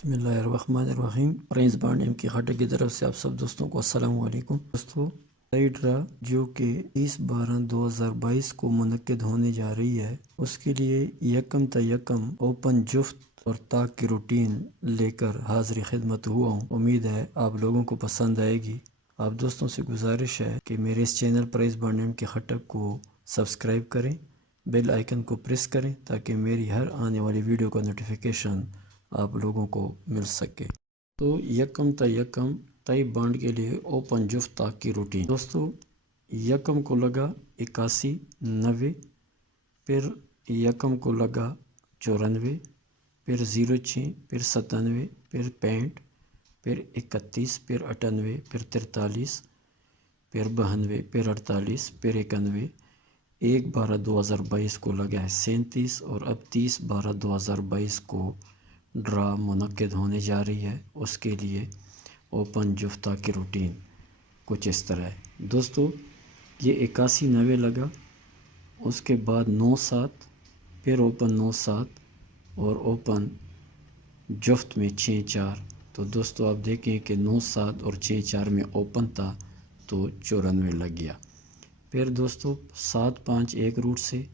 बिस्मिल्लाहिर्रहमानिर्रहीम। Prince bond M की खटक की तरफ से आप सब दोस्तों को अस्सलाम वालेकुम। दोस्तों, नई ड्रा जो कि 30/12/2022 को मुनक्किद होने जा रही है, उसके लिए यकम ओपन जुफ्त और ताक की रूटीन लेकर हाजिर खिदमत हुआ हूँ। उम्मीद है आप लोगों को पसंद आएगी। आप दोस्तों से गुजारिश है कि मेरे इस चैनल प्रिंस बॉन्ड एम की खटक को सब्सक्राइब करें, बेल आइकन को प्रेस करें ताकि मेरी हर आने वाली वीडियो का नोटिफिकेशन आप लोगों को मिल सके। तो यकम तय बांड के लिए ओपन जुफ्त ताक की रूटीन। दोस्तों, यकम को लगा 81, 90, फिर यकम को लगा 94, फिर 06, फिर 97, फिर 65, फिर 31, फिर 98, फिर 43, फिर 92, फिर 48, फिर 91। 1/12/2022 को लगा है 37 और अब 30/12/2022 को ड्रा मुनक्किद होने जा रही है। उसके लिए ओपन जुफ्ता की रूटीन कुछ इस तरह है। दोस्तों, ये 81, 90 लगा, उसके बाद 9-7, फिर ओपन 9-7 और ओपन जुफ्त में 6-4। तो दोस्तों आप देखें कि 9-7 और 6-4 में ओपन था तो 94 लग गया। फिर दोस्तों 7-5 एक रूट से,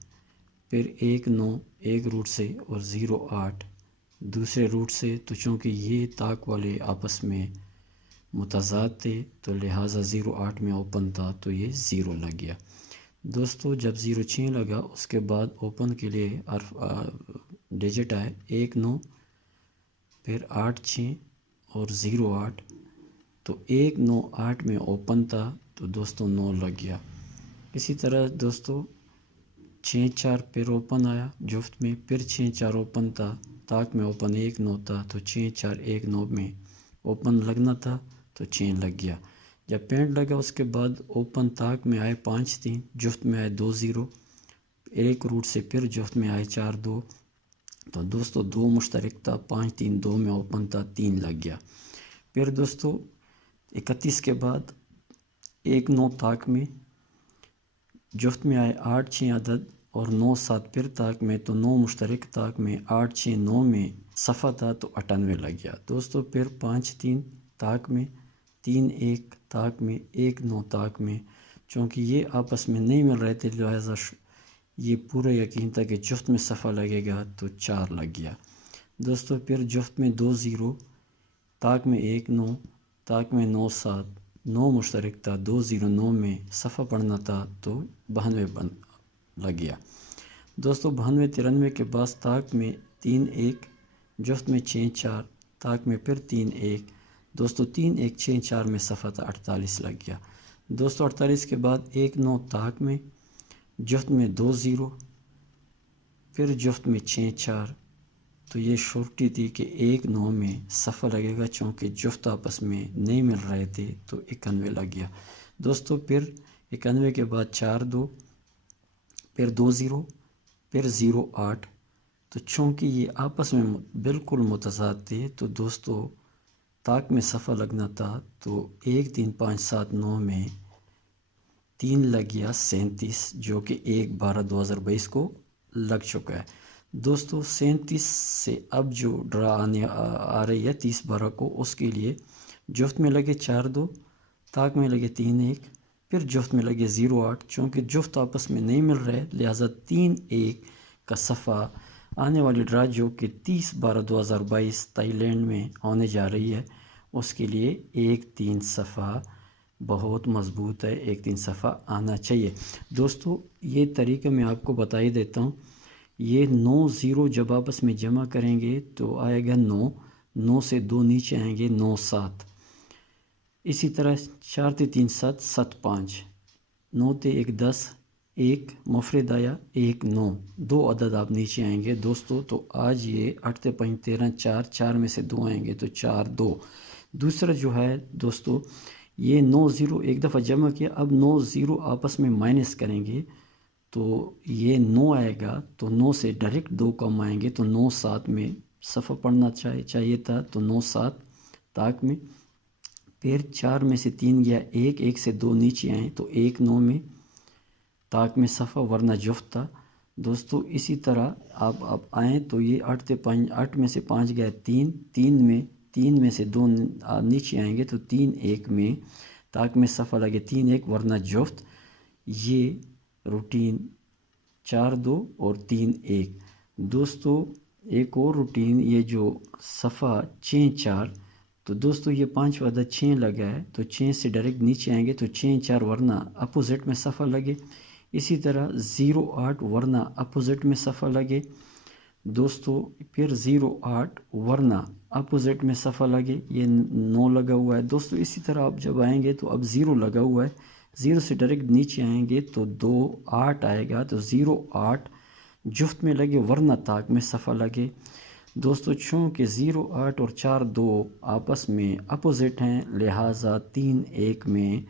फिर 1-9 एक रूट से और 0-8 दूसरे रूट से। तो चूँकि ये ताक वाले आपस में मुतज़ाद थे तो लिहाजा 0-8 में ओपन था तो ये 0 लग गया। दोस्तों जब 0-6 लगा उसके बाद ओपन के लिए डिजिट आए 1-9, फिर 8-6 और 0-8। तो 1-9-8 में ओपन था तो दोस्तों 9 लग गया। इसी तरह दोस्तों 6-4 फिर ओपन आया जुफ्त में, फिर 6-4 ओपन था, ताक में ओपन 1-9 था तो 6-4-1-9 में ओपन लगना था तो 6 लग गया। जब पेंट लगा उसके बाद ओपन ताक में आए 5-3, जुफ्त में आए 2-0, एक रूट से फिर जुफ्त में आए 4-2। तो दोस्तों 2 मुश्तरक था, 5-3-2 में ओपन था, 3 लग गया। फिर दोस्तों 31 के बाद 1-9 ताक में, जुफ्त में आए 8-6 अदद और 9-7 फिर ताक में, तो 9 मुश्तरक ताक में 8-6-9 में सफ़ा था तो 98 लग गया। दोस्तों फिर 5-3 ताक में, 3-1 ताक में, 1-9 ताक में, चूँकि ये आपस में नहीं मिल रहे थे लिहाजा ये पूरा यकीन था कि जुफ्त में सफ़ा लगेगा तो 4 लग गया। दोस्तों फिर जुफ्त में 2-0, ताक में 1-9, ताक में 9-7, 9 मुश्तरक था, 2-0-9 में सफ़ा पढ़ना था तो 92 लग गया। दोस्तों 92-93 के बाद ताक में 3-1, जुफ्त में 6-4, ताक में फिर 3-1, दोस्तों 3-1-6-4 में सफ़ा था, 48 लग गया। दोस्तों 48 के बाद 1-9 ताक में, जुफ्त में 2-0, फिर जुफ्त में 6-4। तो ये श्योरिटी थी कि 1-9 में सफ़ा लगेगा, चूँकि जुफ्त आपस में नहीं मिल रहे थे तो 91 लग गया। दोस्तों फिर 91 के बाद 4-2, फिर 2-0, फिर 0-8। तो चूँकि ये आपस में बिल्कुल मुतज़ाद थे तो दोस्तों ताक में सफ़ा लगना था तो 1-3-5-7-9 में 3 लग गया 37, जो कि 1/12/2022 को लग चुका है। दोस्तों 37 से अब जो ड्रा आ रही है 30/12 को, उसके लिए जुफ्त में लगे 4-2, ताक में लगे 3-1, फिर जुफ्त में लगे 0-8। चूँकि जुफ्त आपस में नहीं मिल रहे लिहाजा 3-1 का सफ़ा आने वाली ड्रा जो कि 30/12/2022 थाईलैंड में होने जा रही है, उसके लिए 1-3 सफ़ा बहुत मज़बूत है, 1-3 सफ़ा आना चाहिए। दोस्तों ये तरीका मैं आपको बता ही देता हूँ। ये 9-0 जब आपस में जमा करेंगे तो आएगा 9, 9 से 2 नीचे आएंगे 9-7। इसी तरह 4-3-7, 7-5, 9-1 10, 1 मुफरद आया, 1-9, 2 अदद आप नीचे आएंगे दोस्तों। तो आज ये 8-5 13 4, 4 में से 2 आएंगे तो 4-2। दूसरा जो है दोस्तों ये 9-0 एक दफ़ा जमा किया, अब 9-0 आपस में माइनस करेंगे तो ये 9 आएगा, तो 9 से डायरेक्ट 2 कम आएंगे तो 9-7 में सफ़ा पढ़ना चाहिए था तो 9-7 ताक में। फिर 4 में से 3 गया 1 से 2 नीचे आए तो 1-9 में ताक में सफ़ा, वरना जुफ्त था دوستو اسی طرح آپ آئیں تو یہ 8 میں سے 5 گئے 3 میں سے 2 نیچے آئیں گے تو 3 1 میں، تاکہ میں صفحہ لگے 3 1 ورنہ جفت، یہ روٹین 4 2 اور 3 1۔ دوستو ایک اور روٹین، یہ جو صفحہ 6 4، تو دوستو یہ 5 عدد 6 لگا ہے تو 6 سے ڈائریکٹ نیچے آئیں گے تو 6 4 ورنہ اپوزٹ میں صفحہ لگے۔ اسی طرح 0 8 ورنہ اپوزٹ میں صفحہ لگے دوستو، پھر 0 8 ورنہ اپوزٹ میں صفحہ لگے، یہ 9 لگا ہوا ہے دوستو۔ اسی طرح آپ جب آئیں گے تو اب 0 لگا ہوا ہے، 0 سے ڈائریکٹ نیچے آئیں گے تو 2 8 آئے گا تو 0 8 جفت میں لگے ورنہ طاق میں صفحہ لگے دوستو۔ چونکہ 0 8 اور 4 2 آپس میں اپوزٹ ہیں، لہٰذا 3 1 میں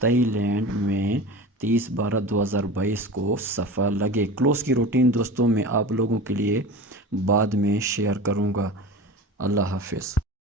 تائی لینڈ میں 30/12/2022 کو صفحہ لگے۔ کلوز کی روٹین دوستوں میں آپ لوگوں کے لیے بعد میں شیئر کروں گا۔ اللہ حافظ۔